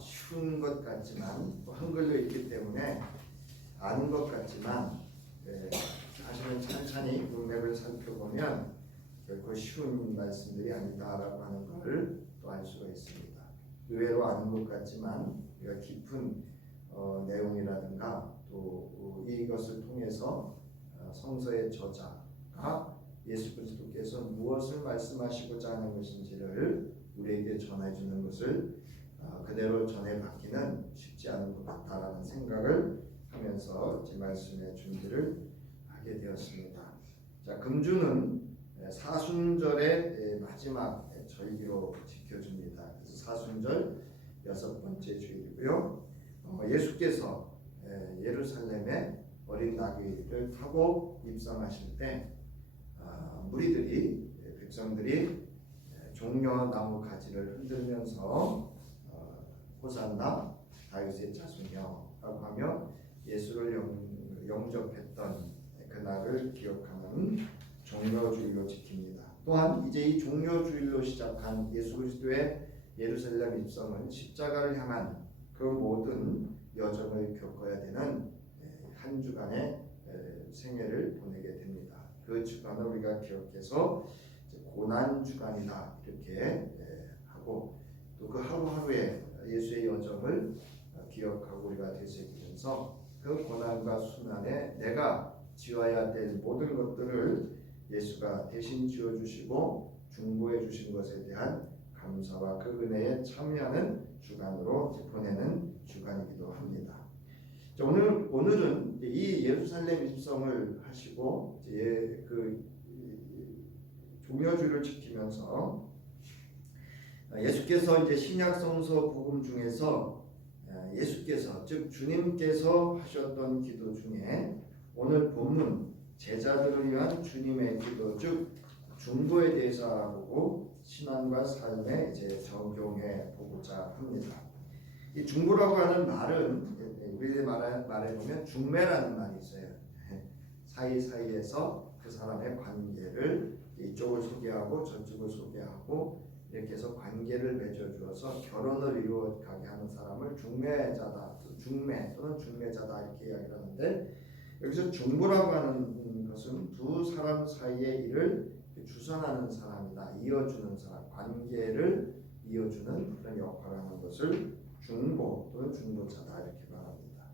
쉬운 것 같지만 또 한글로 있기 때문에 아는 것 같지만 사실은 찬찬히 문맥을 살펴보면 결코 쉬운 말씀들이 아니다라고 하는 것을 또 알 수가 있습니다. 의외로 아는 것 같지만 우리가 깊은 내용이라든가 또 이것을 통해서 성서의 저자가 예수 그리스도께서 무엇을 말씀하시고자 하는 것인지를 우리에게 전해주는 것을 그대로 전해받기는 쉽지 않은 것 같다라는 생각을 하면서 제 말씀의 준비를 하게 되었습니다. 자, 금주는 사순절의 마지막 절기로 지켜집니다. 그래서 사순절 6번째 주일이고요. 예수께서 예루살렘에 어린 나귀를 타고 입성하실 때 무리들이 백성들이 종려나무 가지를 흔들면서 호산나 다윗의 자손이여라고 하며 예수를 영접했던 그날을 기억하는 종려주일로 지킵니다. 또한 이제 이 종려주일로 시작한 예수 그리스도의 예루살렘 입성은 십자가를 향한 그 모든 여정을 겪어야 되는 한 주간의 생애를 보내게 됩니다. 그 주간을 우리가 기억해서 고난 주간이다 이렇게 하고 또 그 하루하루의 예수의 여정을 기억하고 우리가 되새기면서 그 고난과 순환에 내가 지어야 될 모든 것들을 예수가 대신 지어주시고 중보해 주신 것에 대한 감사와 그 은혜에 참여하는 주간으로 보내는 주간이기도 합니다. 자, 오늘은 이 예루살렘 입성을 하시고 그 종려주일을 지키면서 예수께서 이제 신약 성서 복음 중에서 예수께서 즉 주님께서 하셨던 기도 중에 오늘 본문 제자들을 위한 주님의 기도 즉 중보에 대해서 알아보고 신앙과 삶에 이제 적용해 보고자 합니다. 이 중보라고 하는 말은 우리의 말에 보면 중매라는 말이 있어요. 사이사이에서 그 사람의 관계를 이쪽을 소개하고 저쪽을 소개하고 이렇게 해서 관계를 맺어주어서 결혼을 이루어가게 하는 사람을 중매자다, 중매 또는 중매자다 이렇게 이야기를 하는데 여기서 중보라고 하는 것은 두 사람 사이의 일을 주선하는 사람이다, 이어주는 사람, 관계를 이어주는 그런 역할을 하는 것을 중보 또는 중보자다 이렇게 말합니다.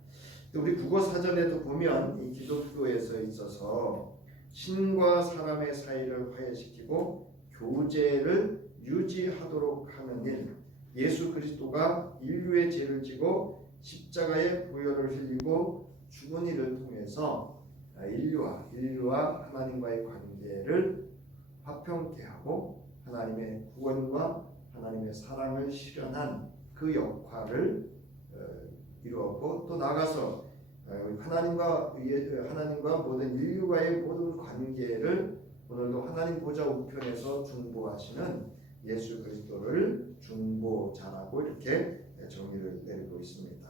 우리 국어 사전에도 보면 이 기독교에서 있어서 신과 사람의 사이를 화해시키고 교제를 유지하도록 하는 일, 예수 그리스도가 인류의 죄를 지고 십자가의 보혈을 흘리고 죽은 일을 통해서 인류와 하나님과의 관계를 화평케 하고 하나님의 구원과 하나님의 사랑을 실현한 그 역할을 이루었고 또 나아가서 하나님과 모든 인류와의 모든 관계를 오늘도 하나님 보좌 우편에서 중보하시는 예수 그리스도를 중보자라고 이렇게 정의를 내리고 있습니다.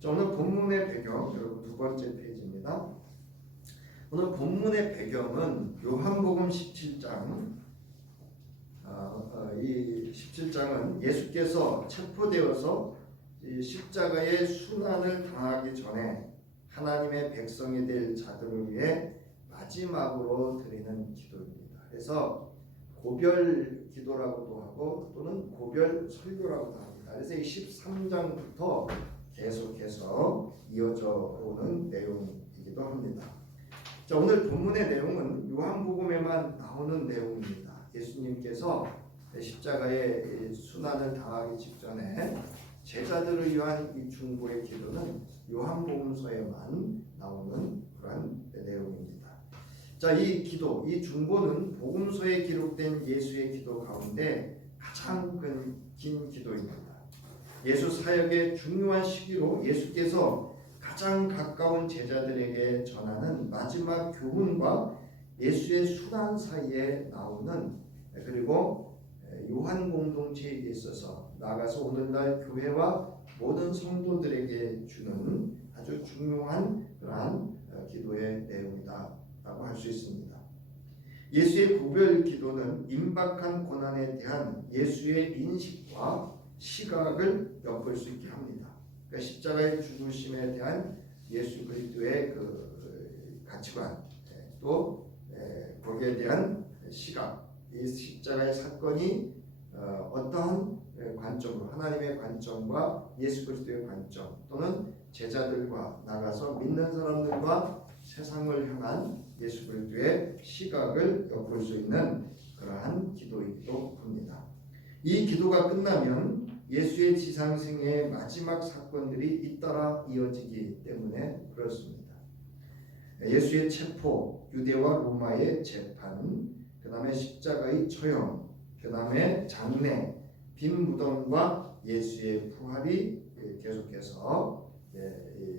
자, 오늘 본문의 배경, 여러분 두 번째 페이지입니다. 오늘 본문의 배경은 요한복음 17장. 이 17장은 예수께서 체포되어서 이 십자가의 순환을 당하기 전에 하나님의 백성이 될 자들을 위해 마지막으로 드리는 기도입니다. 그래서 고별 기도라고도 하고 또는 고별 설교라고도 합니다. 그래서 이 13장부터 계속해서 이어져 오는 내용이기도 합니다. 자, 오늘 본문의 내용은 요한복음에만 나오는 내용입니다. 예수님께서 십자가의 순환을 당하기 직전에 제자들을 위한 이 중보의 기도는 요한복음서에만 나오는 그런 내용입니다. 자, 이 기도, 이 중보는 복음서에 기록된 예수의 기도 가운데 가장 긴 기도입니다. 예수 사역의 중요한 시기로 예수께서 가장 가까운 제자들에게 전하는 마지막 교훈과 예수의 순환 사이에 나오는 그리고 요한 공동체에 있어서 나아가서 오늘날 교회와 모든 성도들에게 주는 아주 중요한 그러한 기도의 내용이다라고 할 수 있습니다. 예수의 구별 기도는 임박한 고난에 대한 예수의 인식과 시각을 엿볼 수 있게 합니다. 그러니까 십자가의 죽으심에 대한 예수 그리스도의 그 가치관, 또 거기에 대한 시각, 이 십자가의 사건이 어떠한 관점으로 하나님의 관점과 예수 그리스도의 관점 또는 제자들과 나가서 믿는 사람들과 세상을 향한 예수 그리스도의 시각을 엿볼 수 있는 그러한 기도이기도 합니다. 이 기도가 끝나면 예수의 지상생애의 마지막 사건들이 잇따라 이어지기 때문에 그렇습니다. 예수의 체포, 유대와 로마의 재판, 그 다음에 십자가의 처형, 그 다음에 장례, 빈 무덤과 예수의 부활이 계속해서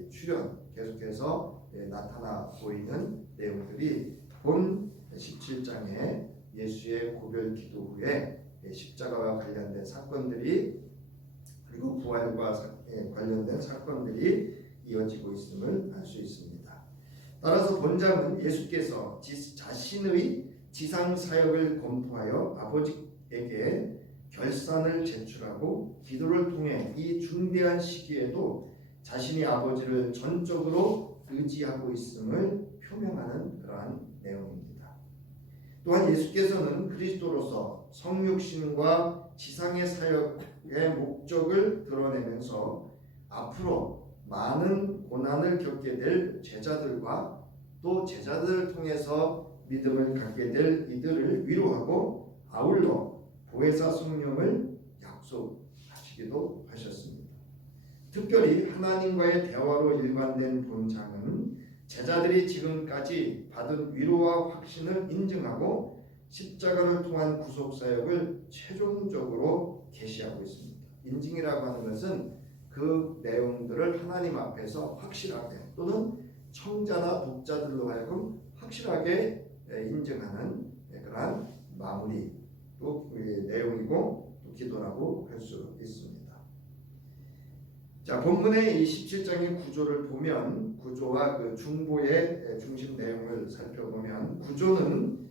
출현, 계속해서 나타나 보이는 내용들이 본 17장에 예수의 고별 기도 후에 십자가와 관련된 사건들이 그리고 부활과 관련된 사건들이 이어지고 있음을 알 수 있습니다. 따라서 본장은 예수께서 자신의 지상 사역을 검토하여 아버지에게 결산을 제출하고 기도를 통해 이 중대한 시기에도 자신이 아버지를 전적으로 의지하고 있음을 표명하는 그러한 내용입니다. 또한 예수께서는 그리스도로서 성육신과 지상의 사역의 목적을 드러내면서 앞으로 많은 고난을 겪게 될 제자들과 또 제자들을 통해서 믿음을 갖게 될 이들을 위로하고 아울러 보혜사 성령을 약속하시기도 하셨습니다. 특별히 하나님과의 대화로 일관된 본장은 제자들이 지금까지 받은 위로와 확신을 인증하고 십자가를 통한 구속사역을 최종적으로 계시하고 있습니다. 인증이라고 하는 것은 그 내용들을 하나님 앞에서 확실하게 또는 청자나 독자들로 하여금 확실하게 인증하는 그러한 마무리 또 내용이고 또 기도라고 할 수 있습니다. 자, 본문의 이 17장의 구조를 보면 구조와 그 중보의 중심 내용을 살펴보면 구조는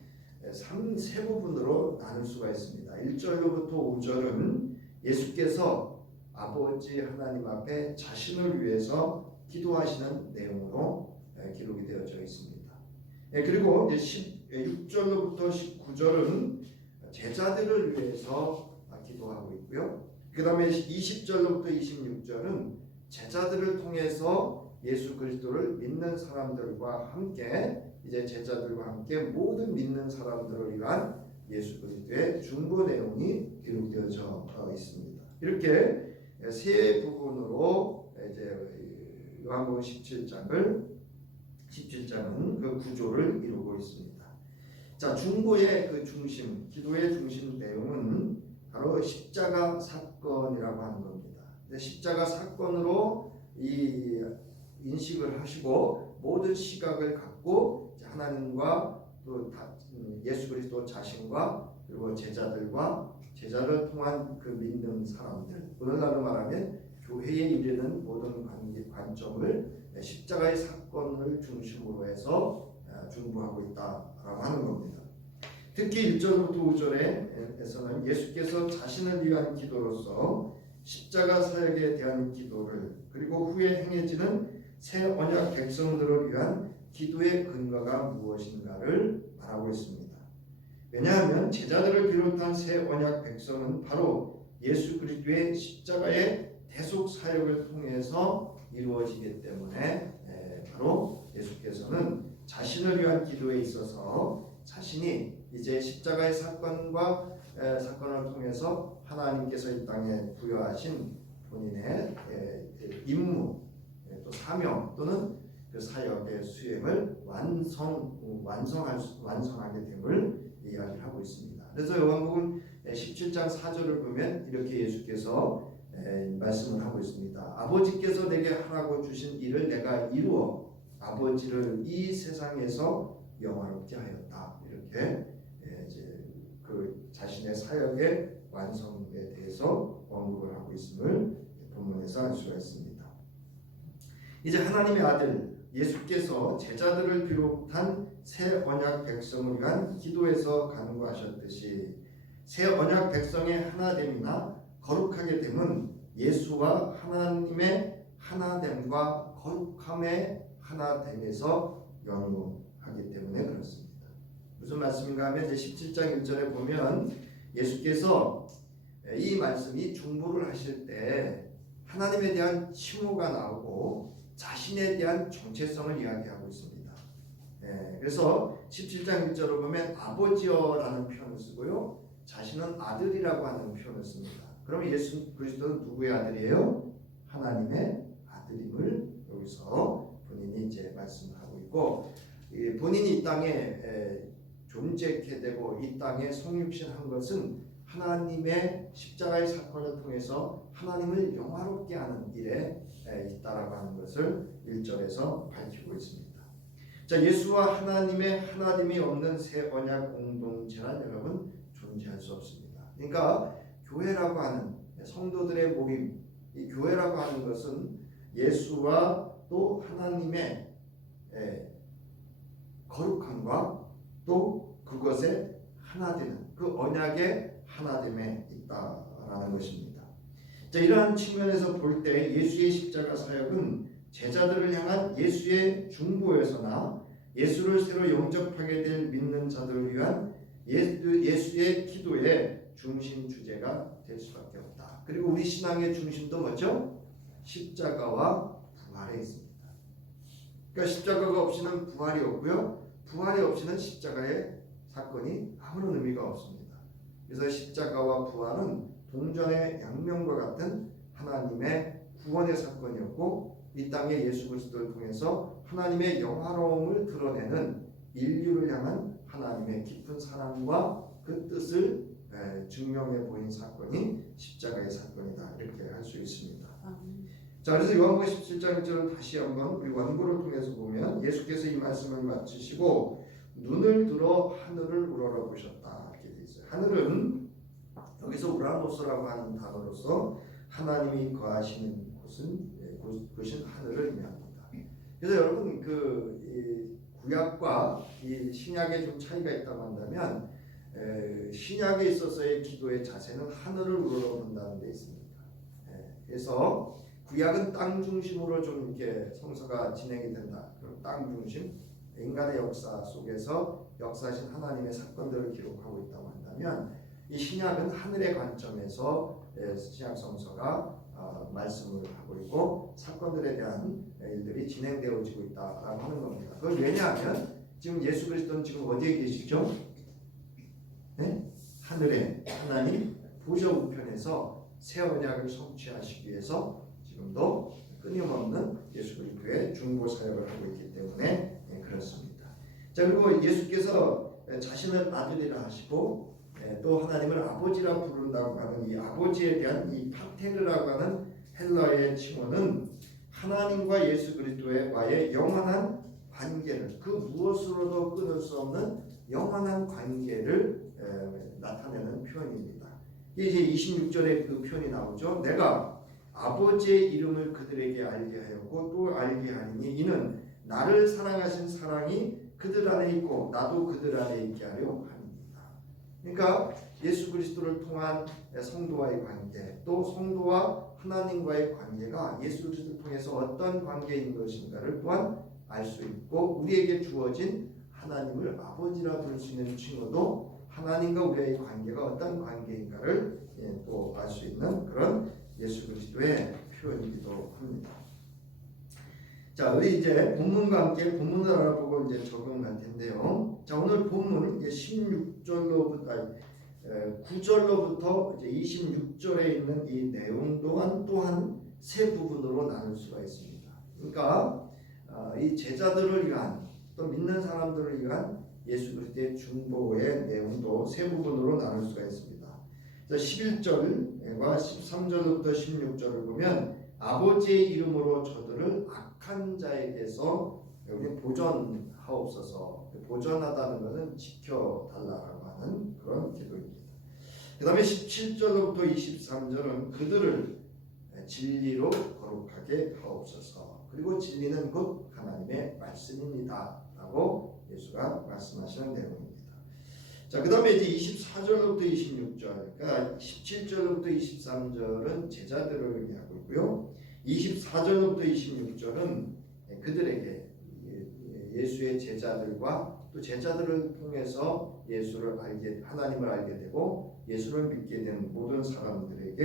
세 부분으로 나눌 수가 있습니다. 1절로부터 5절은 예수께서 아버지 하나님 앞에 자신을 위해서 기도하시는 내용으로 기록이 되어져 있습니다. 그리고 이제 6절로부터 19절은 제자들을 위해서 기도하고 있고요. 그 다음에 20절로부터 26절은 제자들을 통해서 예수 그리스도를 믿는 사람들과 함께 이제 제자들과 함께 모든 믿는 사람들을 위한 예수 그리스도의 중보 내용이 기록되어져 있습니다. 이렇게 세 부분으로 이제 요한복음 17장은 그 구조를 이루고 있습니다. 자, 중보의 그 중심, 기도의 중심 내용은 바로 십자가 사건이라고 하는 겁니다. 십자가 사건으로 이 인식을 하시고 모든 시각을 갖고 하나님과 또 예수 그리스도 자신과 그리고 제자를 통한 그 믿는 사람들, 오늘날로 말하면 교회에 이르는 모든 관점을 십자가의 사건을 중심으로 해서 중보하고 있다라고 하는 겁니다. 특히 1절부터 5절에서는 예수께서 자신을 위한 기도로서 십자가 사역에 대한 기도를 그리고 후에 행해지는 새 언약 백성들을 위한 기도의 근거가 무엇인가를 말하고 있습니다. 왜냐하면 제자들을 비롯한 새 언약 백성은 바로 예수 그리스도의 십자가의 대속 사역을 통해서 이루어지기 때문에 바로 예수께서는 자신을 위한 기도에 있어서 자신이 이제 십자가의 사건을 통해서 하나님께서 이 땅에 부여하신 본인의 임무, 또 사명 또는 그 사역의 수행을 완성하게 됨을 이야기를 하고 있습니다. 그래서 요한복음 17장 4절을 보면 이렇게 예수께서 말씀을 하고 있습니다. 아버지께서 내게 하라고 주신 일을 내가 이루어 아버지를 이 세상에서 영화롭게 하였다. 이렇게 이제 그 자신의 사역의 완성에 대해서 언급을 하고 있음을 본문에서 알 수가 있습니다. 이제 하나님의 아들 예수께서 제자들을 비롯한 새 언약 백성을 위한 기도에서 간구하셨듯이 새 언약 백성의 하나됨이나 거룩하게 됨은 예수와 하나님의 하나됨과 거룩함의 하나됨에서 연구하기 때문에 그렇습니다. 무슨 말씀인가 하면 이제 17장 1절에 보면 예수께서 이 말씀이 중보를 하실 때 하나님에 대한 칭호가 나오고 자신에 대한 정체성을 이야기하고 있습니다. 그래서 17장 1절을 보면 아버지여라는 표현을 쓰고요, 자신은 아들이라고 하는 표현을 씁니다. 그럼 예수 그리스도는 누구의 아들이에요? 하나님의 아들임을 여기서 본인이 이제 말씀하고 있고, 본인이 이 땅에 존재케 되고 이 땅에 성육신한 것은 하나님의 십자가의 사건을 통해서 하나님을 영화롭게 하는 일에 있다라고 하는 것을 1절에서 밝히고 있습니다. 자, 예수와 하나님의 하나됨이 없는 새 언약 공동체란 여러분 존재할 수 없습니다. 그러니까 교회라고 하는 성도들의 모임, 이 교회라고 하는 것은 예수와 또 하나님의 거룩함과 또 그것에 하나 되는 그 언약의 하나됨에 있다라는 것입니다. 자, 이러한 측면에서 볼 때 예수의 십자가 사역은 제자들을 향한 예수의 중보에서나 예수를 새로 영접하게 될 믿는 자들을 위한 예수의 기도의 중심 주제가 될 수밖에 없다. 그리고 우리 신앙의 중심도 뭐죠? 십자가와 부활에 있습니다. 그러니까 십자가가 없이는 부활이 없고요, 부활이 없이는 십자가의 사건이 아무런 의미가 없습니다. 그래서 십자가와 부활은 동전의 양면과 같은 하나님의 구원의 사건이었고, 이 땅에 예수 그리스도를 통해서 하나님의 영화로움을 드러내는 인류를 향한 하나님의 깊은 사랑과 그 뜻을 증명해 보인 사건이 십자가의 사건이다, 이렇게 할 수 있습니다. 자, 그래서 요한복음 17장 1절을 다시 한번 우리 원고를 통해서 보면 예수께서 이 말씀을 마치시고 눈을 들어 하늘을 우러러보셨다, 이렇게 되어 있어요. 하늘은 여기서 우라노스라고 하는 단어로서 하나님이 거하시는 곳은 하늘을 의미합니다. 그래서 여러분 이 구약과 이 신약에 좀 차이가 있다고 한다면, 신약에 있어서의 기도의 자세는 하늘을 우러러본다는 데 있습니다. 그래서 구약은 땅 중심으로 좀 이렇게 성서가 진행이 된다. 그럼 땅 중심, 인간의 역사 속에서 역사하신 하나님의 사건들을 기록하고 있다고 한다면, 이 신약은 하늘의 관점에서 신약 성서가 말씀을 하고 있고 사건들에 대한 일들이 진행되어지고 있다라고 하는 겁니다. 그걸 왜냐하면 지금 예수 그리스도는 지금 어디에 계시죠? 하늘에 하나님 보좌 우편에서 새 언약을 성취하시기 위해서 지금도 끊임없는 예수 그리스도의 중보 사역을 하고 있기 때문에 그렇습니다. 자, 그리고 예수께서 자신을 아들이라 하시고 또 하나님을 아버지라 부른다고 하는 이 아버지에 대한 이 파테르라고 하는 헬라어의 칭호는 하나님과 예수 그리스도와의 영원한 관계를, 그 무엇으로도 끊을 수 없는 영원한 관계를 나타내는 표현입니다. 이제 26절에 그 표현이 나오죠. 내가 아버지의 이름을 그들에게 알게 하였고 또 알게 하리니 이는 나를 사랑하신 사랑이 그들 안에 있고 나도 그들 안에 있게 하려 합니다. 그러니까 예수 그리스도를 통한 성도와의 관계, 또 성도와 하나님과의 관계가 예수 그리스도를 통해서 어떤 관계인 것인가를 또한 알 수 있고, 우리에게 주어진 하나님을 아버지라 부를 수 있는 칭호도 하나님과 우리의 관계가 어떤 관계인가를 또 알 수 있는 그런 예수 그리스도의 표현이기도 합니다. 자, 우리 이제 본문과 함께 본문을 알아보고 이제 적용할 텐데요. 자, 오늘 본문 이제 16절로부터 9절로부터 이제 26절에 있는 이 내용 또한 세 부분으로 나눌 수가 있습니다. 그러니까 이 제자들을 위한 또 믿는 사람들을 위한 예수 그리스도의 중보의 내용도 세 부분으로 나눌 수가 있습니다. 11절과 13절부터 16절을 보면 아버지의 이름으로 저들을 악한 자에게서 여기 보전하옵소서, 보전하다는 것은 지켜달라고 하는 그런 기도입니다. 그 다음에 17절로부터 23절은 그들을 진리로 거룩하게 하옵소서, 그리고 진리는 곧 하나님의 말씀입니다 라고 예수가 말씀하시는 내용입니다. 자, 그 다음에 이제 24절부터 26절, 그러니까 17절부터 23절은 제자들을 의미하고 있고요. 24절부터 26절은 그들에게 예수의 제자들과 또 제자들을 통해서 하나님을 알게 되고 예수를 믿게 된 모든 사람들을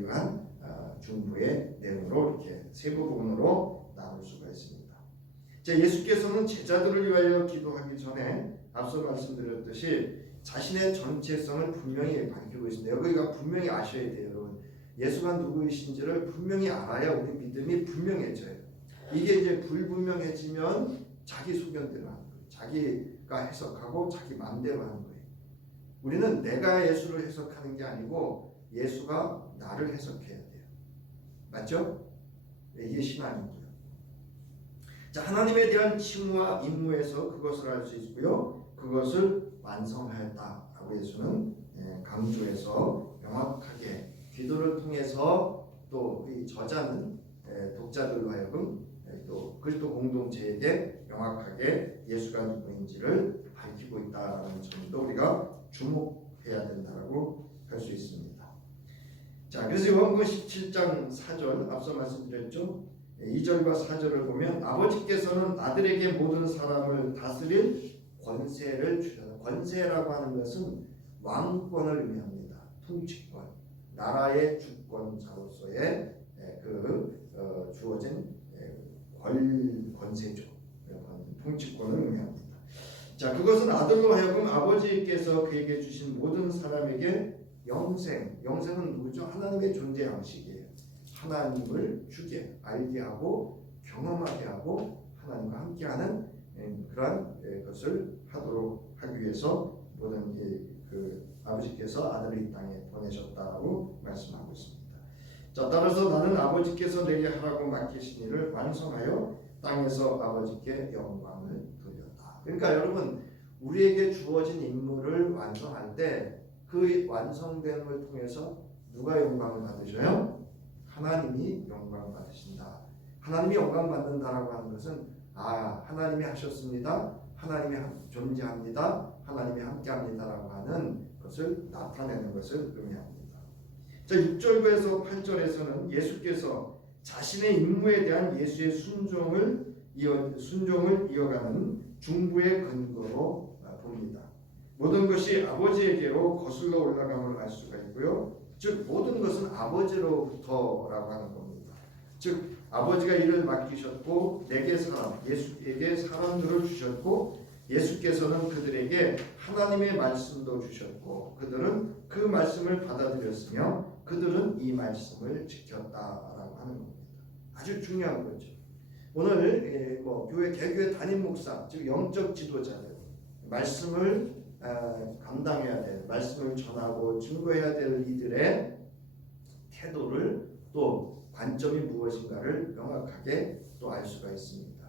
위한 중보의 내용으로 이렇게 세 부분으로 나눌 수가 있습니다. 자, 예수께서는 제자들을 위하여 기도하기 전에 앞서 말씀드렸듯이 자신의 정체성을 분명히 밝히고 있습니다. 여기가 분명히 아셔야 돼요, 여러분. 예수가 누구이신지를 분명히 알아야 우리 믿음이 분명해져요. 이게 이제 불분명해지면 자기 소견대로 하는 거예요. 자기가 해석하고 자기 마음대로 하는 거예요. 우리는 내가 예수를 해석하는 게 아니고 예수가 나를 해석해야 돼요. 맞죠? 이게 신앙이고요. 자, 하나님에 대한 칭호와 임무에서 그것을 알 수 있고요. 그것을 완성하였다라고 예수는 강조해서 명확하게 기도를 통해서 또 이 저자는 독자들로 하여금 또 그리스도 공동체에게 명확하게 예수가 누구인지를 밝히고 있다는 점도 우리가 주목해야 된다고 할 수 있습니다. 자, 그래서 요한복음 17장 4절 앞서 말씀드렸죠. 2절과 4절을 보면 아버지께서는 아들에게 모든 사람을 다스릴 권세를 주셨다. 권세라고 하는 것은 왕권을 의미합니다. 통치권, 나라의 주권자로서의 주어진 권세죠. 통치권을 의미합니다. 자, 그것은 아들로 하여금 아버지께서 그에게 주신 모든 사람에게 영생은 누구죠? 하나님의 존재 양식이에요. 하나님을 주게, 알게 하고 경험하게 하고 하나님과 함께하는 그러한 것을 하도록 하기 위해서 모든 아버지께서 아들을 이 땅에 보내셨다고 말씀하고 있습니다. 자, 따라서 나는 아버지께서 내게 하라고 맡기신 일을 완성하여 땅에서 아버지께 영광을 돌렸다. 그러니까 여러분, 우리에게 주어진 임무를 완성할 때 그 완성됨을 통해서 누가 영광을 받으셔요? 하나님이 영광을 받으신다. 하나님이 영광 받는다라고 하는 것은 하나님이 하셨습니다. 하나님이 존재합니다. 하나님이 함께합니다라고 하는 것을 나타내는 것을 의미합니다. 자, 6절에서 8절에서는 예수께서 자신의 임무에 대한 예수의 순종을 이어가는 중보의 근거로 봅니다. 모든 것이 아버지에게로 거슬러 올라감을 알 수가 있고요. 즉 모든 것은 아버지로부터라고 하는 겁니다. 즉 아버지가 이를 맡기셨고 예수에게 사람들을 주셨고 예수께서는 그들에게 하나님의 말씀도 주셨고 그들은 그 말씀을 받아들였으며 그들은 이 말씀을 지켰다라고 하는 겁니다. 아주 중요한 거죠. 오늘 개교회 담임 목사, 즉 영적 지도자들, 말씀을 감당해야 될, 말씀을 전하고 증거해야 될 이들의 태도를 또 관점이 무엇인가를 명확하게 또 알 수가 있습니다.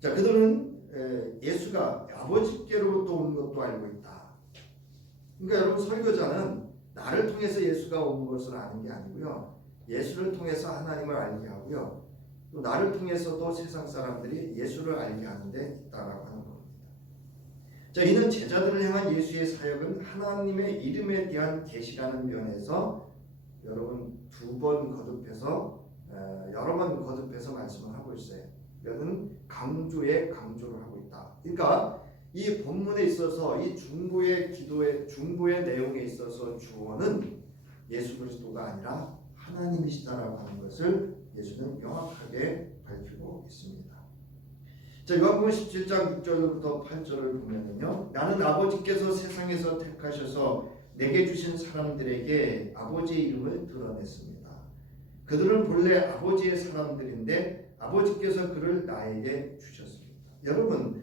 자, 그들은 예수가 아버지께로부터 온 것도 알고 있다. 그러니까 여러분, 설교자는 나를 통해서 예수가 온 것을 아는 게 아니고요. 예수를 통해서 하나님을 알게 하고요. 또 나를 통해서도 세상 사람들이 예수를 알게 하는 데 있다라고 하는 겁니다. 자, 이는 제자들을 향한 예수의 사역은 하나님의 이름에 대한 계시라는 면에서 여러분 여러 번 거듭해서 말씀을 하고 있어요. 이거는 강조를 하고 있다. 그러니까 이 본문에 있어서 이 중보의 내용에 있어서 주어는 예수 그리스도가 아니라 하나님이시다라고 하는 것을 예수는 명확하게 밝히고 있습니다. 자, 요한복음 17장 6절부터 8절을 보면요, 나는 아버지께서 세상에서 택하셔서 내게 주신 사람들에게 아버지의 이름을 드러냈습니다. 그들은 본래 아버지의 사람들인데 아버지께서 그를 나에게 주셨습니다. 여러분,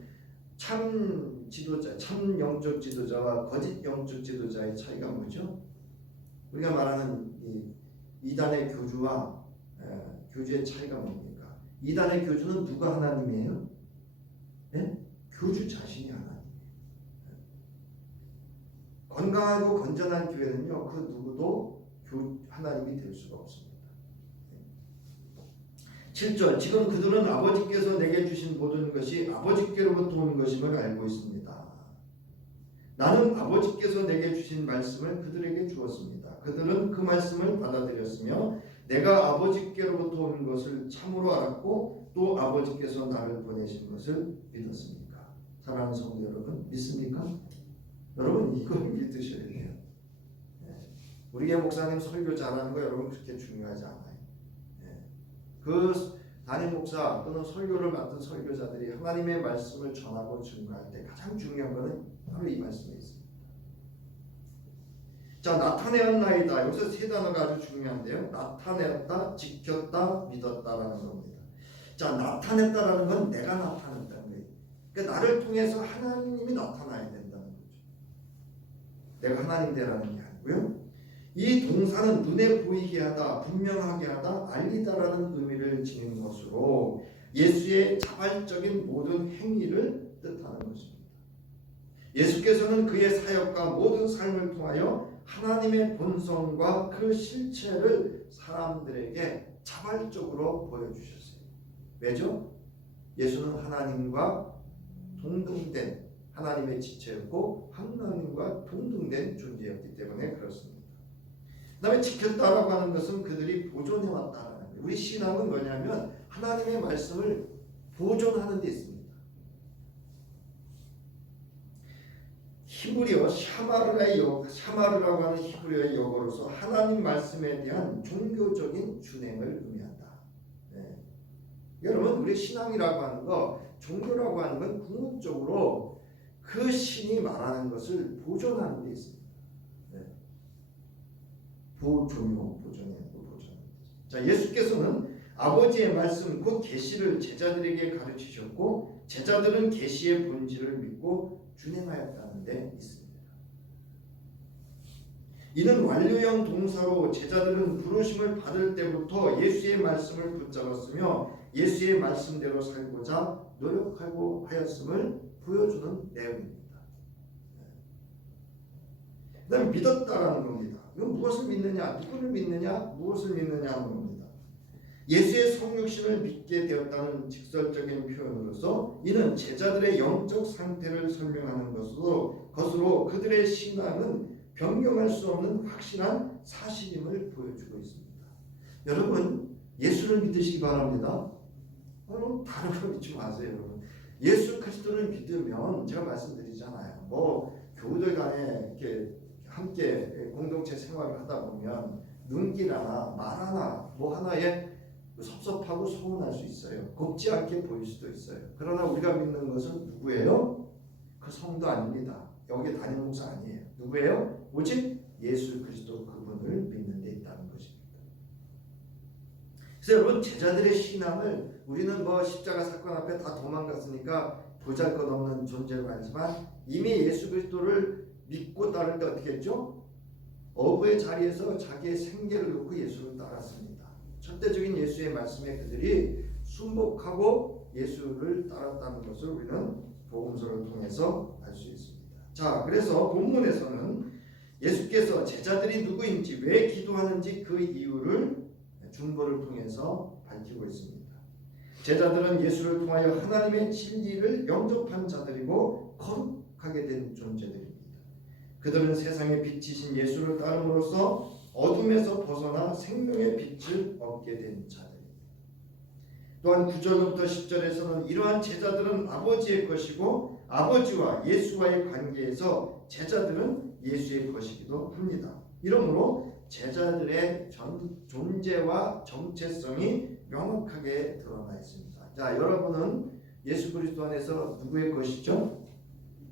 참 지도자, 참 영적 지도자와 거짓 영적 지도자의 차이가 뭐죠? 우리가 말하는 이단의 교주와 교주의 차이가 뭡니까? 이단의 교주는 누가 하나님이에요? 네? 교주 자신이 하나님이에요. 건강하고 건전한 교회는요, 그 누구도 하나님이 될 수가 없습니다. 7절, 지금 그들은 아버지께서 내게 주신 모든 것이 아버지께로부터 온 것임을 알고 있습니다. 나는 아버지께서 내게 주신 말씀을 그들에게 주었습니다. 그들은 그 말씀을 받아들였으며 내가 아버지께로부터 온 것을 참으로 알았고 또 아버지께서 나를 보내신 것을 믿었습니까? 사랑하는 성도 여러분, 믿습니까? 여러분 이걸 믿으셔야 돼요. 우리의 목사님 설교 잘하는 거 여러분 그렇게 중요하지 않아요. 그 담임 목사 또는 설교를 맡은 설교자들이 하나님의 말씀을 전하고 증거할 때 가장 중요한 것은 바로 이 말씀에 있습니다. 자, 나타내었나이다. 여기서 세 단어가 아주 중요한데요. 나타내었다, 지켰다, 믿었다라는 겁니다. 자, 나타냈다라는 건 내가 나타냈다는 거예요. 그러니까 나를 통해서 하나님이 나타나야 된다는 거죠. 내가 하나님 되라는 게 아니고요. 이 동사는 눈에 보이게 하다, 분명하게 하다, 알리다라는 의미를 지닌 것으로 예수의 자발적인 모든 행위를 뜻하는 것입니다. 예수께서는 그의 사역과 모든 삶을 통하여 하나님의 본성과 그 실체를 사람들에게 자발적으로 보여주셨어요. 왜죠? 예수는 하나님과 동등된 하나님의 지체였고 하나님과 동등된 존재였기 때문에 그렇습니다. 그 다음에 지켰다라고 하는 것은 그들이 보존해왔다라는 거예요. 우리 신앙은 뭐냐면 하나님의 말씀을 보존하는 데 있습니다. 히브리어 샤마르라고 하는 히브리어의 용어로서 하나님 말씀에 대한 종교적인 준행을 의미한다. 네. 여러분 우리 신앙이라고 하는 거, 종교라고 하는 건 궁극적으로 그 신이 말하는 것을 보존하는 데 있습니다. 보존. 자, 예수께서는 아버지의 말씀 곧 계시를 제자들에게 가르치셨고 제자들은 계시의 본질을 믿고 준행하였다는 데 있습니다. 이는 완료형 동사로 제자들은 부르심을 받을 때부터 예수의 말씀을 붙잡았으며 예수의 말씀대로 살고자 노력하고 하였음을 보여주는 내용입니다. 그 다음에 믿었다라는 겁니다. 이건 무엇을 믿느냐, 누구를 믿느냐, 무엇을 믿느냐 하는 겁니다. 예수의 성육신을 믿게 되었다는 직설적인 표현으로서 이는 제자들의 영적 상태를 설명하는 것으로 그들의 신앙은 변경할 수 없는 확실한 사실임을 보여주고 있습니다. 여러분 예수를 믿으시기 바랍니다. 여러분 다른 걸 믿지 마세요. 여러분 예수 그리스도를 믿으면 제가 말씀드리잖아요. 뭐 교우들 간에 이렇게 함께 공동체 생활을 하다 보면 눈길 하나, 말 하나, 뭐 하나에 섭섭하고 서운할 수 있어요. 곱지 않게 보일 수도 있어요. 그러나 우리가 믿는 것은 누구예요? 그 성도 아닙니다. 여기 담임 목사 아니에요. 누구예요? 오직 예수 그리스도 그분을 믿는 데 있다는 것입니다. 그래서 여러분 제자들의 신앙을 우리는 뭐 십자가 사건 앞에 다 도망갔으니까 보잘것없는 존재로 알지만 이미 예수 그리스도를 믿고 따를 때 어떻게 했죠? 어부의 자리에서 자기의 생계를 놓고 예수를 따랐습니다. 절대적인 예수의 말씀에 그들이 순복하고 예수를 따랐다는 것을 우리는 복음서를 통해서 알 수 있습니다. 자, 그래서 본문에서는 예수께서 제자들이 누구인지 왜 기도하는지 그 이유를 중보를 통해서 밝히고 있습니다. 제자들은 예수를 통하여 하나님의 진리를 영접한 자들이고 거룩하게 된 존재들입니다. 그들은 세상의 빛이신 예수를 따름으로써 어둠에서 벗어나 생명의 빛을 얻게 된 자들입니다. 또한 9절부터 10절에서는 이러한 제자들은 아버지의 것이고 아버지와 예수와의 관계에서 제자들은 예수의 것이기도 합니다. 이러므로 제자들의 존재와 정체성이 명확하게 드러나 있습니다. 자, 여러분은 예수 그리스도 안에서 누구의 것이죠?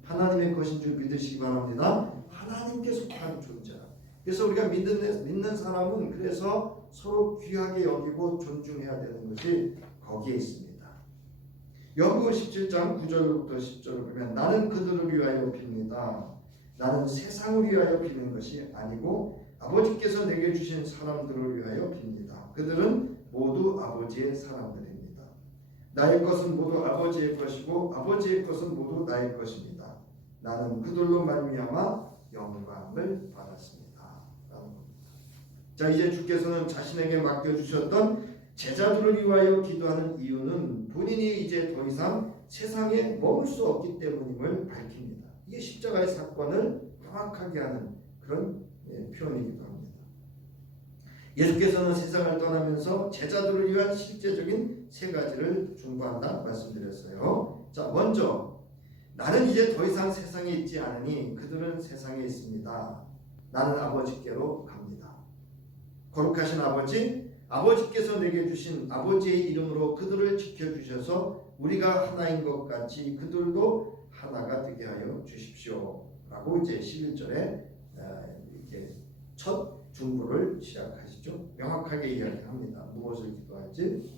하나님의 것인 줄 믿으시기 바랍니다. 하나님께 속한 존재라. 그래서 우리가 믿는 사람은 그래서 서로 귀하게 여기고 존중해야 되는 것이 거기에 있습니다. 여고 17장 9절부터 10절을 보면 나는 그들을 위하여 빕니다. 나는 세상을 위하여 비는 것이 아니고 아버지께서 내게 주신 사람들을 위하여 빕니다. 그들은 모두 아버지의 사람들입니다. 나의 것은 모두 아버지의 것이고 아버지의 것은 모두 나의 것입니다. 나는 그들로 말미암아 영광을 받았습니다. 라는 겁니다. 자, 이제 주께서는 자신에게 맡겨주셨던 제자들을 위하여 기도하는 이유는 본인이 이제 더 이상 세상에 머물 수 없기 때문임을 밝힙니다. 이게 십자가의 사건을 명확하게 하는 그런 표현이기도 합니다. 예수께서는 세상을 떠나면서 제자들을 위한 실제적인 세 가지를 중보한다 말씀드렸어요. 자, 먼저 나는 이제 더 이상 세상에 있지 않으니 그들은 세상에 있습니다. 나는 아버지께로 갑니다. 거룩하신 아버지께서 내게 주신 아버지의 이름으로 그들을 지켜주셔서 우리가 하나인 것 같이 그들도 하나가 되게 하여 주십시오. 라고 이제 11절에 이렇게 첫 중보를 시작하시죠. 명확하게 이야기합니다. 무엇을 기도할지.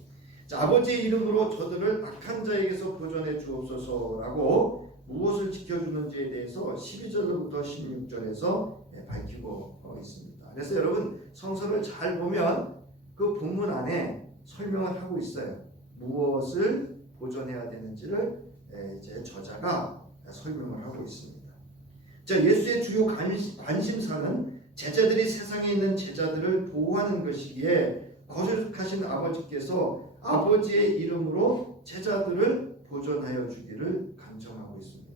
자, 아버지의 이름으로 저들을 악한 자에게서 보존해 주옵소서라고 무엇을 지켜주는지에 대해서 12절부터 16절에서 밝히고 있습니다. 그래서 여러분 성서를 잘 보면 그 본문 안에 설명을 하고 있어요. 무엇을 보존해야 되는지를 이제 저자가 설명을 하고 있습니다. 자, 예수의 주요 관심사는 제자들이 세상에 있는 제자들을 보호하는 것이기에 거룩하신 아버지께서 아버지의 이름으로 제자들을 보존하여 주기를 간청하고 있습니다.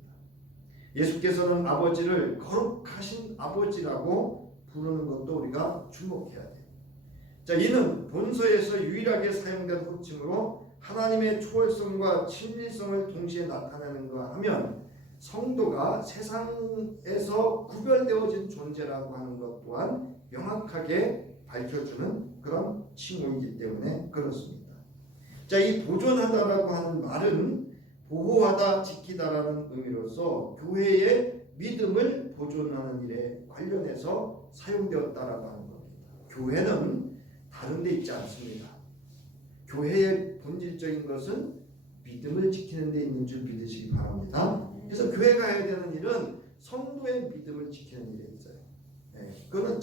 예수께서는 아버지를 거룩하신 아버지라고 부르는 것도 우리가 주목해야 돼요. 자, 이는 본서에서 유일하게 사용된 호칭으로 하나님의 초월성과 친밀성을 동시에 나타내는가 하면 성도가 세상에서 구별되어진 존재라고 하는 것 또한 명확하게 밝혀주는 그런 칭호이기 때문에 그렇습니다. 자, 이 보존하다라고 하는 말은 보호하다, 지키다라는 의미로서 교회의 믿음을 보존하는 일에 관련해서 사용되었다라고 하는 겁니다. 교회는 다른 데 있지 않습니다. 교회의 본질적인 것은 믿음을 지키는 데 있는 줄 믿으시기 바랍니다. 그래서 교회가 해야 되는 일은 성도의 믿음을 지키는 일에 있어요. 그거는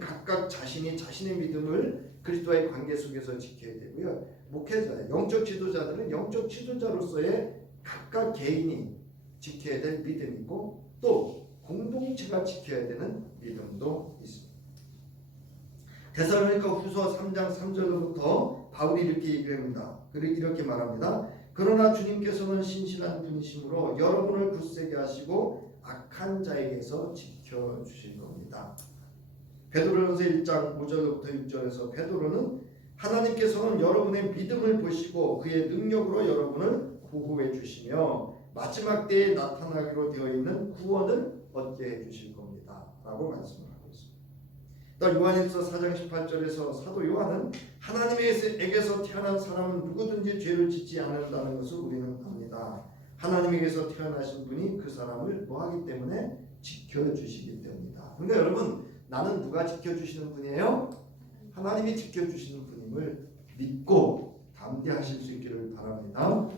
각각 자신이 자신의 믿음을 그리스도와의 관계 속에서 지켜야 되고요. 목회자, 영적 지도자들은 영적 지도자로서의 각각 개인이 지켜야 될 믿음이 있고 또 공동체가 지켜야 되는 믿음도 있습니다. 데살로니가 후서 3장 3절로부터 바울이 이렇게 얘기합니다. 이렇게 말합니다. 그러나 주님께서는 신실한 분이시므로 여러분을 굳세게 하시고 악한 자에게서 지켜주실 겁니다. 베드로전서 1장 5절로부터 6절에서 베드로는 하나님께서는 여러분의 믿음을 보시고 그의 능력으로 여러분을 보호해 주시며 마지막 때에 나타나기로 되어 있는 구원을 얻게 해 주실 겁니다. 라고 말씀을 하고 있습니다. 또 요한일서 4장 18절에서 사도 요한은 하나님에게서 태어난 사람은 누구든지 죄를 짓지 않는다는 것을 우리는 압니다. 하나님에게서 태어나신 분이 그 사람을 뭐하기 때문에 지켜주시기 때문이다. 그러니까 여러분, 나는 누가 지켜주시는 분이에요? 하나님이 지켜주시는 분임을 믿고 담대하실 수 있기를 바랍니다.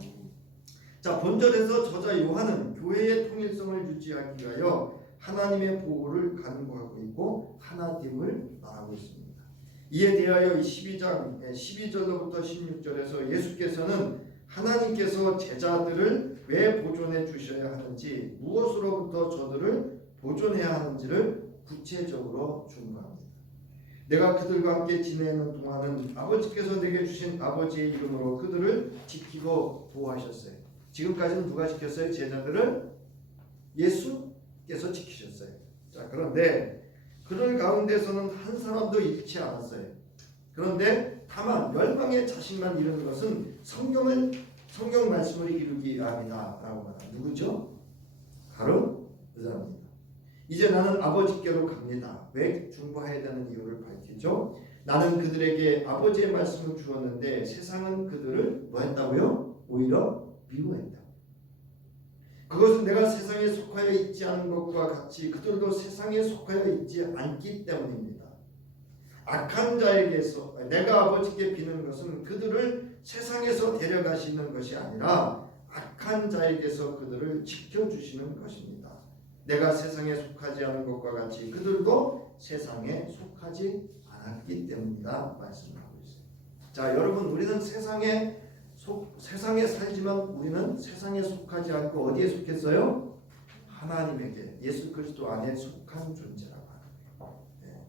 자, 본절에서 저자 요한은 교회의 통일성을 유지하기 위하여 하나님의 보호를 간구하고 있고 하나됨을 말하고 있습니다. 이에 대하여 12장 12절로부터 16절에서 예수께서는 하나님께서 제자들을 왜 보존해 주셔야 하는지, 무엇으로부터 저들을 보존해야 하는지를 구체적으로 중보합니다. 내가 그들과 함께 지내는 동안은 아버지께서 내게 주신 아버지의 이름으로 그들을 지키고 보호하셨어요. 지금까지는 누가 지켰어요? 제자들을 예수께서 지키셨어요. 자, 그런데 그들 가운데서는 한 사람도 잃지 않았어요. 그런데 다만 멸망의 자식만 이르는 것은 성경 말씀을 이루기 위함이다 라고 말합니다. 누구죠? 바로 의사입니다. 이제 나는 아버지께로 갑니다. 왜 중보해야 되는 이유를 밝히죠. 나는 그들에게 아버지의 말씀을 주었는데 세상은 그들을 뭐 했다고요? 오히려 미워했다. 그것은 내가 세상에 속하여 있지 않은 것과 같이 그들도 세상에 속하여 있지 않기 때문입니다. 악한 자에게서 내가 아버지께 비는 것은 그들을 세상에서 데려가시는 것이 아니라 악한 자에게서 그들을 지켜주시는 것입니다. 내가 세상에 속하지 않은 것과 같이 그들도 세상에 속하지 않았기 때문이다 말씀하고 있어요. 자, 여러분, 우리는 세상에 살지만 우리는 세상에 속하지 않고 어디에 속했어요? 하나님에게, 예수 그리스도 안에 속한 존재라고 하는 거예요. 네.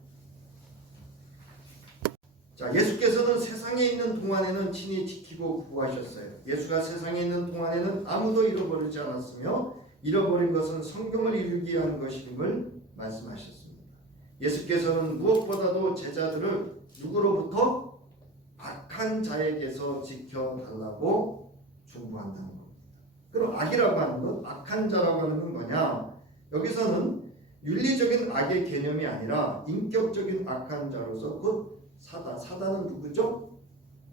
자, 예수께서는 세상에 있는 동안에는 친히 지키고 구하셨어요. 예수가 세상에 있는 동안에는 아무도 잃어버리지 않았으며 잃어버린 것은 성경을 이루기 위한 것임을 말씀하셨습니다. 예수께서는 무엇보다도 제자들을 누구로부터? 악한 자에게서 지켜달라고 중보한다는 겁니다. 그럼 악이라고 하는 것, 악한 자라고 하는 건 뭐냐? 여기서는 윤리적인 악의 개념이 아니라 인격적인 악한 자로서 곧 사단은 누구죠?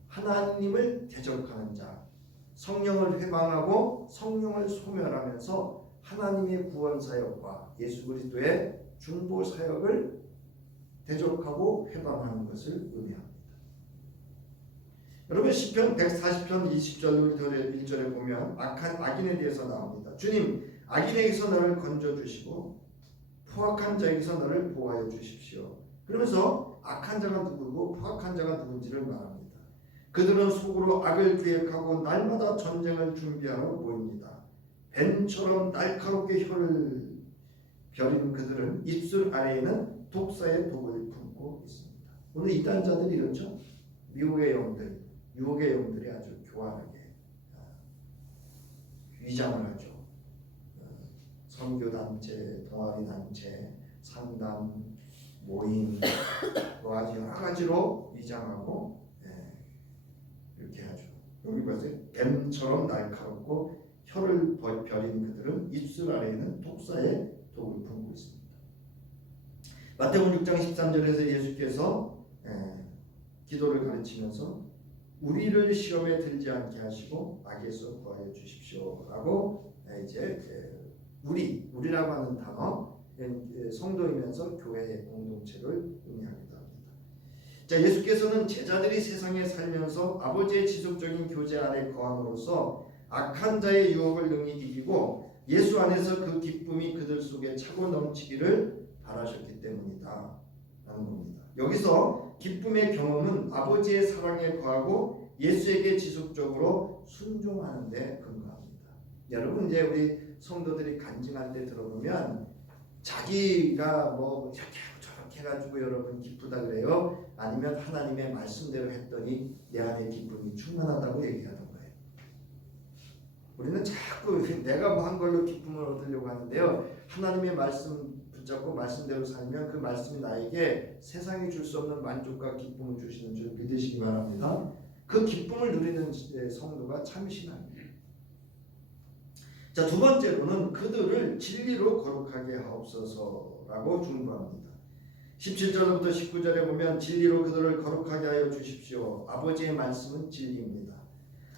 하나님을 대적하는 자, 성령을 회방하고 성령을 소멸하면서 하나님의 구원 사역과 예수 그리스도의 중보 사역을 대적하고 회방하는 것을 의미합니다. 여러분 시편 140편 20절 1절에 보면 악한 악인에 대해서 나옵니다. 주님, 악인에게서 너를 건져주시고 포악한 자에게서 너를 보호하여 주십시오. 그러면서 악한 자가 누구고 포악한 자가 누군지를 말합니다. 그들은 속으로 악을 계획하고 날마다 전쟁을 준비하러 모입니다. 뱀처럼 날카롭게 혀를 벼린 그들은 입술 아래에는 독사의 독을 품고 있습니다. 오늘 이단자들이 이렇죠. 미혹의 영들, 유혹의 영들이 아주 교활하게 위장을 하죠. 선교단체, 동아리단체, 상담, 모임, 아주 여러 가지로 위장하고 이렇게 하죠. 여기 보세요. 뱀처럼 날카롭고 혀를 벼린 그들은 입술 아래에는 독사의 독을 품고 있습니다. 마태복음 6장 13절에서 예수께서 기도를 가르치면서 우리를 시험에 들지 않게 하시고 악에서 구하여 주십시오라고 이제 우리라고 하는 단어 성도이면서 교회의 공동체를 의미하기도 합니다. 자, 예수께서는 제자들이 세상에 살면서 아버지의 지속적인 교제 안에 거함으로써 악한 자의 유혹을 능히 이기고 예수 안에서 그 기쁨이 그들 속에 차고 넘치기를 바라셨기 때문이다 라는 겁니다. 여기서 기쁨의 경험은 아버지의 사랑에 거하고 예수에게 지속적으로 순종하는 데 근거합니다. 여러분 이제 우리 성도들이 간증할 때 들어보면 자기가 뭐 이렇게 하고 저렇게 해가지고 여러분 기쁘다 그래요? 아니면 하나님의 말씀대로 했더니 내 안에 기쁨이 충만하다고 얘기하는 거예요. 우리는 자꾸 내가 뭐 한 걸로 기쁨을 얻으려고 하는데요. 하나님의 말씀 붙잡고 말씀대로 살면 그 말씀이 나에게 세상이 줄 수 없는 만족과 기쁨을 주시는 줄 믿으시기 바랍니다. 그 기쁨을 누리는 성도가 참 신앙입니다. 자, 두 번째로는 그들을 진리로 거룩하게 하옵소서라고 중보합니다. 17절부터 19절에 보면 진리로 그들을 거룩하게 하여 주십시오. 아버지의 말씀은 진리입니다.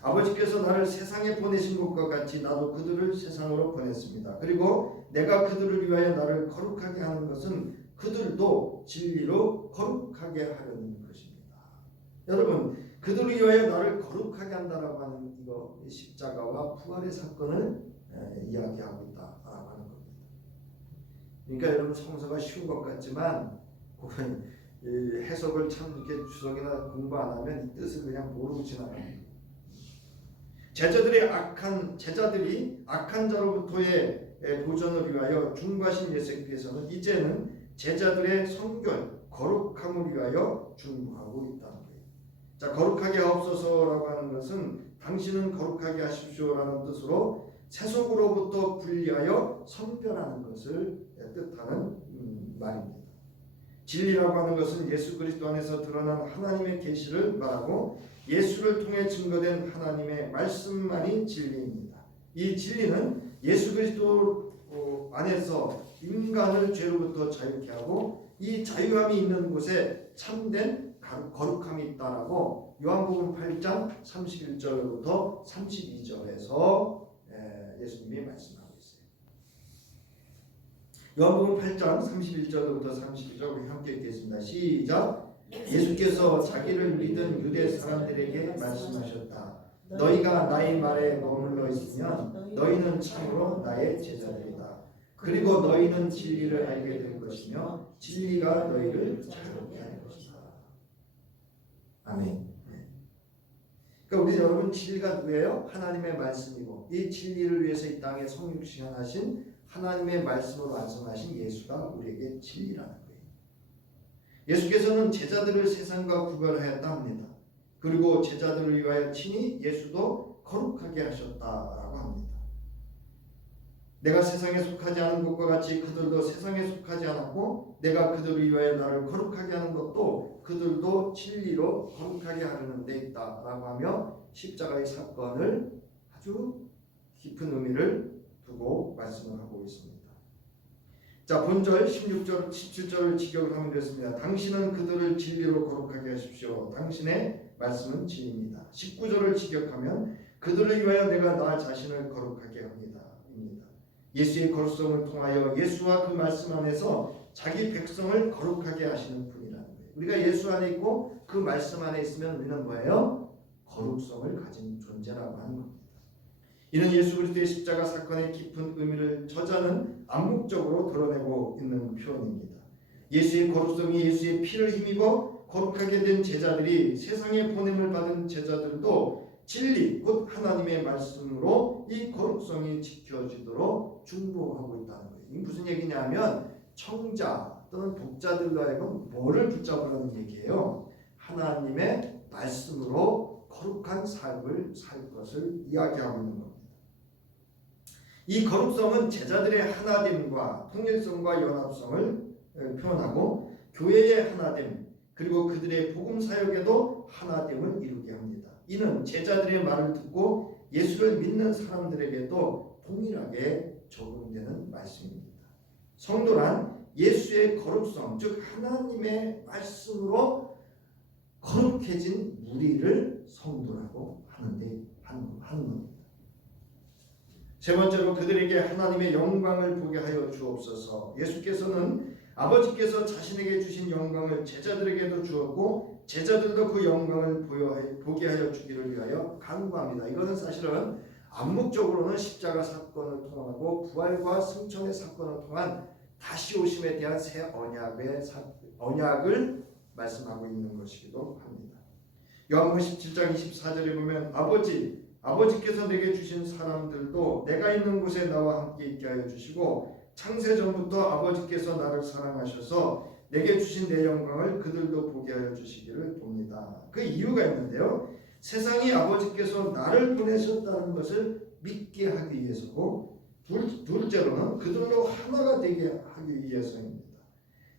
아버지께서 나를 세상에 보내신 것과 같이 나도 그들을 세상으로 보냈습니다. 그리고 내가 그들을 위하여 나를 거룩하게 하는 것은 그들도 진리로 거룩하게 하려는 것입니다. 여러분, 그들을 위하여 나를 거룩하게 한다라고 하는 이거 십자가와 부활의 사건을 이야기하고 있다라고 하는 겁니다. 그러니까 여러분 성서가 쉬운 것 같지만 해석을 참 이렇게 주석이나 공부 안 하면 이 뜻을 그냥 모르고 지나갑니다. 제자들이 악한 자로부터의 보전을 위하여 중보하신 예수께서는 이제는 제자들의 성결, 거룩함을 위하여 중보하고 있다는 거예요. 자, 거룩하게 하옵소서라고 하는 것은 당신은 거룩하게 하십시오라는 뜻으로 세속으로부터 분리하여 선별하는 것을 뜻하는 말입니다. 진리라고 하는 것은 예수 그리스도 안에서 드러난 하나님의 계시를 말하고 예수를 통해 증거된 하나님의 말씀만이 진리입니다. 이 진리는 예수 그리스도 안에서 인간을 죄로부터 자유케 하고 이 자유함이 있는 곳에 참된 거룩함이 있다라고 요한복음 8장 31절부터 32절에서 예수님이 말씀하고 있어요. 요한복음 8장 31절부터 32절 우리 함께 읽겠습니다. 시작. 예수께서 자기를 믿은 유대 사람들에게 말씀하셨다. 너희가 나의 말에 머물러 있으면 너희는 참으로 나의 제자들이다. 그리고 너희는 진리를 알게 될 것이며 진리가 너희를 자유케 할 것이다. 아멘. 그러니까 우리 여러분 진리가 누구예요? 하나님의 말씀이고 이 진리를 위해서 이 땅에 성육신하신 하나님의 말씀으로 완성하신 예수가 우리에게 진리라는 거예요. 예수께서는 제자들을 세상과 구별하였다 합니다. 그리고 제자들을 위하여 친히 예수도 거룩하게 하셨다라고 합니다. 내가 세상에 속하지 않은 것과 같이 그들도 세상에 속하지 않았고 내가 그들을 위하여 나를 거룩하게 하는 것도 그들도 진리로 거룩하게 하려는 데 있다라고 하며 십자가의 사건을 아주 깊은 의미를 두고 말씀을 하고 있습니다. 자, 본절 16절 17절을 직역을 하면 이렇습니다. 당신은 그들을 진리로 거룩하게 하십시오. 당신의 말씀은 진리입니다. 19절을 직역하면 그들을 위하여 내가 나 자신을 거룩하게 합니다. 예수의 거룩성을 통하여 예수와 그 말씀 안에서 자기 백성을 거룩하게 하시는 분이라는 거예요. 우리가 예수 안에 있고 그 말씀 안에 있으면 우리는 뭐예요? 거룩성을 가진 존재라고 하는 겁니다. 이는 예수 그리스도의 십자가 사건의 깊은 의미를 저자는 암묵적으로 드러내고 있는 표현입니다. 예수의 거룩성이 예수의 피를 힘입어 거룩하게 된 제자들이 세상에 보냄을 받은 제자들도 진리 곧 하나님의 말씀으로 이 거룩성이 지켜지도록 중보하고 있다는 거예요. 이게 무슨 얘기냐면 청자 또는 독자들로 하여금 뭐를 붙잡으라는 얘기예요. 하나님의 말씀으로 거룩한 삶을 살 것을 이야기하고 있는 겁니다. 이 거룩성은 제자들의 하나됨과 통일성과 연합성을 표현하고 교회의 하나됨 그리고 그들의 복음 사역에도 하나됨을 이루게 합니다. 이는 제자들의 말을 듣고 예수를 믿는 사람들에게도 동일하게 적용되는 말씀입니다. 성도란 예수의 거룩성, 즉 하나님의 말씀으로 거룩해진 무리를 성도라고 하는 겁니다. 세 번째로 그들에게 하나님의 영광을 보게 하여 주옵소서. 예수께서는 아버지께서 자신에게 주신 영광을 제자들에게도 주었고 제자들도 그 영광을 보게 하여 주기를 위하여 간구합니다. 이것은 사실은 암묵적으로는 십자가 사건을 통하고 부활과 승천의 사건을 통한 다시 오심에 대한 새 언약을 말씀하고 있는 것이기도 합니다. 요한복음 17장 24절에 보면 아버지께서 내게 주신 사람들도 내가 있는 곳에 나와 함께 있게 하여 주시고 창세전부터 아버지께서 나를 사랑하셔서 내게 주신 내 영광을 그들도 보게 하여 주시기를 봅니다. 그 이유가 있는데요. 세상이 아버지께서 나를 보내셨다는 것을 믿게 하기 위해서고 둘째로는 그들로 하나가 되게 하기 위해서입니다.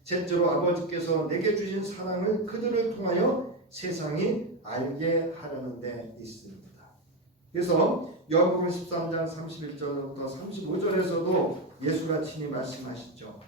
셋째로 아버지께서 내게 주신 사랑을 그들을 통하여 세상이 알게 하려는 데 있습니다. 그래서 요한복음 13장 31절부터 35절에서도 예수가 친히 말씀하시죠.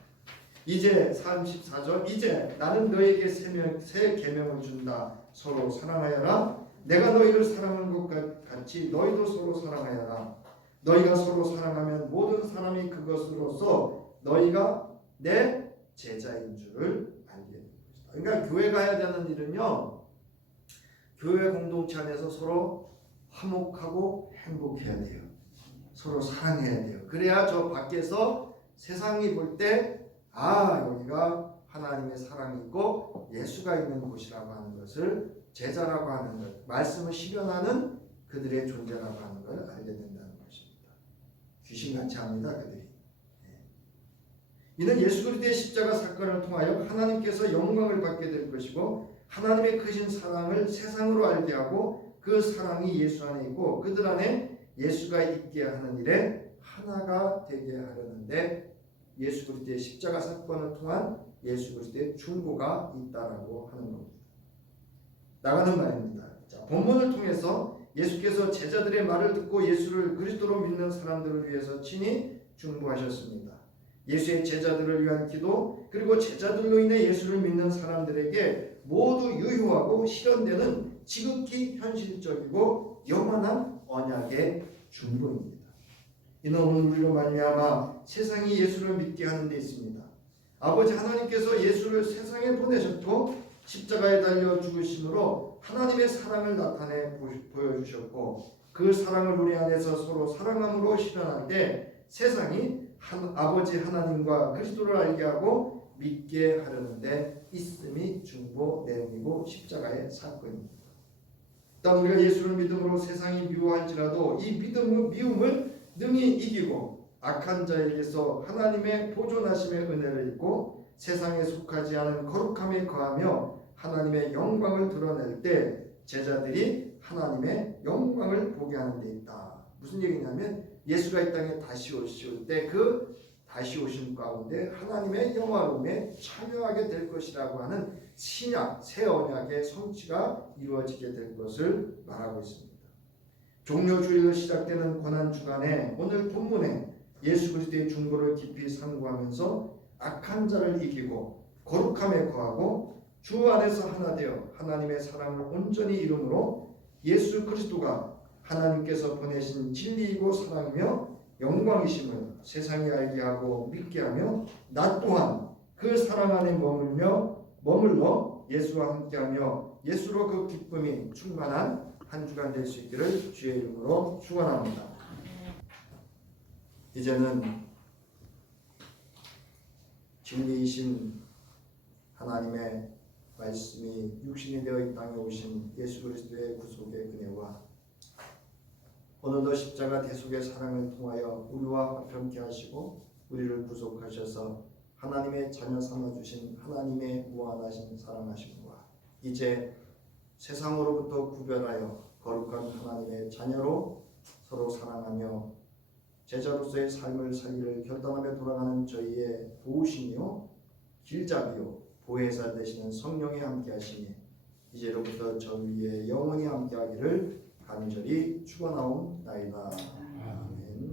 이제 34절 이제 나는 너에게 새 계명을 준다. 서로 사랑하여라. 내가 너희를 사랑한 것 같이 너희도 서로 사랑하여라. 너희가 서로 사랑하면 모든 사람이 그것으로서 너희가 내 제자인 줄을 알게 될 것이다. 그러니까 교회가 해야 되는 일은요. 교회 공동체 안에서 서로 화목하고 행복해야 돼요. 서로 사랑해야 돼요. 그래야 저 밖에서 세상이 볼 때 여기가 하나님의 사랑이 있고 예수가 있는 곳이라고 하는 것을 제자라고 하는 것, 말씀을 실현하는 그들의 존재라고 하는 걸 알게 된다는 것입니다. 귀신같이 합니다. 그들이. 이는 예수 그리스도의 십자가 사건을 통하여 하나님께서 영광을 받게 될 것이고 하나님의 크신 사랑을 세상으로 알게 하고 그 사랑이 예수 안에 있고 그들 안에 예수가 있게 하는 일에 하나가 되게 하려는데 예수 그리스도의 십자가 사건을 통한 예수 그리스도의 중보가 있다라고 하는 겁니다. 나가는 말입니다. 자, 본문을 통해서 예수께서 제자들의 말을 듣고 예수를 그리스도로 믿는 사람들을 위해서 친히 중보하셨습니다. 예수의 제자들을 위한 기도 그리고 제자들로 인해 예수를 믿는 사람들에게 모두 유효하고 실현되는 지극히 현실적이고 영원한 언약의 중보입니다. 이는 오늘 우리로 말미암아 세상이 예수를 믿게 하는 데 있습니다. 아버지 하나님께서 예수를 세상에 보내셨고 십자가에 달려 죽으심으로 하나님의 사랑을 나타내 보여주셨고 그 사랑을 우리 안에서 서로 사랑함으로 실현할 때 세상이 아버지 하나님과 그리스도를 알게 하고 믿게 하려는 데 있음이 중보 내용이고 십자가의 사건입니다. 또 우리가 예수를 믿음으로 세상이 미워할지라도 이 미움을 능히 이기고 악한 자에게서 하나님의 보존하심의 은혜를 입고 세상에 속하지 않은 거룩함에 거하며 하나님의 영광을 드러낼 때 제자들이 하나님의 영광을 보게 하는 데 있다. 무슨 얘기냐면 예수가 이 땅에 다시 오실 때 그 다시 오신 가운데 하나님의 영화로움에 참여하게 될 것이라고 하는 신약, 새 언약의 성취가 이루어지게 될 것을 말하고 있습니다. 종료주일로 시작되는 고난주간에 오늘 본문에 예수 그리스도의 중보를 깊이 상고하면서 악한 자를 이기고 거룩함에 거하고 주 안에서 하나 되어 하나님의 사랑을 온전히 이루므로 예수 그리스도가 하나님께서 보내신 진리이고 사랑이며 영광이심을 세상이 알게 하고 믿게 하며 나 또한 그 사랑 안에 머물러 예수와 함께하며 예수로 그 기쁨이 충만한 한 주간 될 수 있기를 주의 이름으로 축원합니다. 이제는 진리이신 하나님의 말씀이 육신이 되어 이 땅에 오신 예수 그리스도의 구속의 은혜와 오늘도 십자가 대속의 사랑을 통하여 우리와 화평케 하시고 우리를 구속하셔서 하나님의 자녀 삼아주신 하나님의 무한하신 사랑하심과 이제 세상으로부터 구별하여 거룩한 하나님의 자녀로 서로 사랑하며 제자로서의 삶을 살기를 결단하며 돌아가는 저희의 도우시며 길잡이요 보혜사 되시는 성령이 함께하시니 이제로부터 저 위에 영원히 함께하기를 간절히 축원하옵나이다. 아멘.